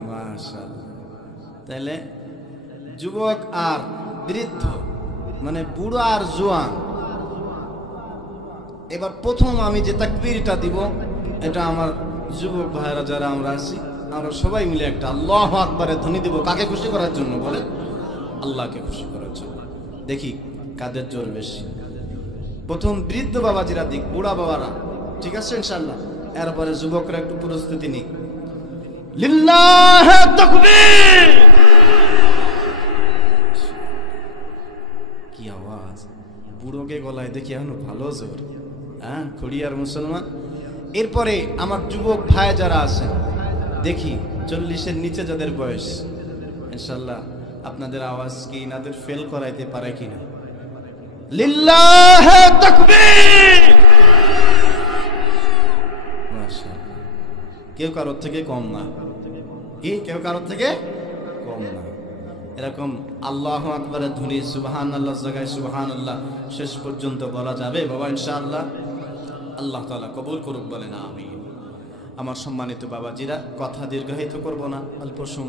মাশাআল্লাহ। তাহলে যুবক আর বৃদ্ধ মানে বুড়ো আর জোয়ান, এবার প্রথম আমি যে তাকবীরটা দিব এটা আমার যুবক ভাইরা যারা আমরা আছি আমরা সবাই মিলে একটা আল্লাহু আকবারের ধ্বনি দিব। কাকে খুশি করার জন্য? বলে আল্লাহকে খুশি করার জন্য। দেখি কাদের জোর বেশি। প্রথম বৃদ্ধ বাবাজিরা দিক, বুড়া বাবারা, ঠিক আছে ইনশাআল্লাহ। এরপরে যুবকরা একটু প্রস্তুতি নিক। লিল্লাহি তাকবীর। কি আওয়াজ! বুড়োকে গলায় দেখি এখনো ভালো জোর। হ্যাঁ, খড়িয়ার মুসলমান। এরপরে আমার যুবক ভাই যারা আছেন দেখি 40-এর নিচে যাদের বয়স, ইনশাআল্লাহ আপনাদের আওয়াজ কি ইনাদের ফেল করাইতে পারে কিনা। লিল্লাহি তাকবীর। মাশাআল্লাহ। কেউ কারোর থেকে কম না, কি কেউ কারোর থেকে কম না। এরকম আল্লাহু আকবারের ধ্বনি সুবহানাল্লাহ জায়গায় সুবহানাল্লাহ শেষ পর্যন্ত বলা যাবে বাবা ইনশাআল্লাহ। আল্লাহ তাআলা কবুল করুক, বলেন আমিন। আমার সম্মানিত বাবাজিরা, কথা দীর্ঘায়িত করব না, অল্প সময়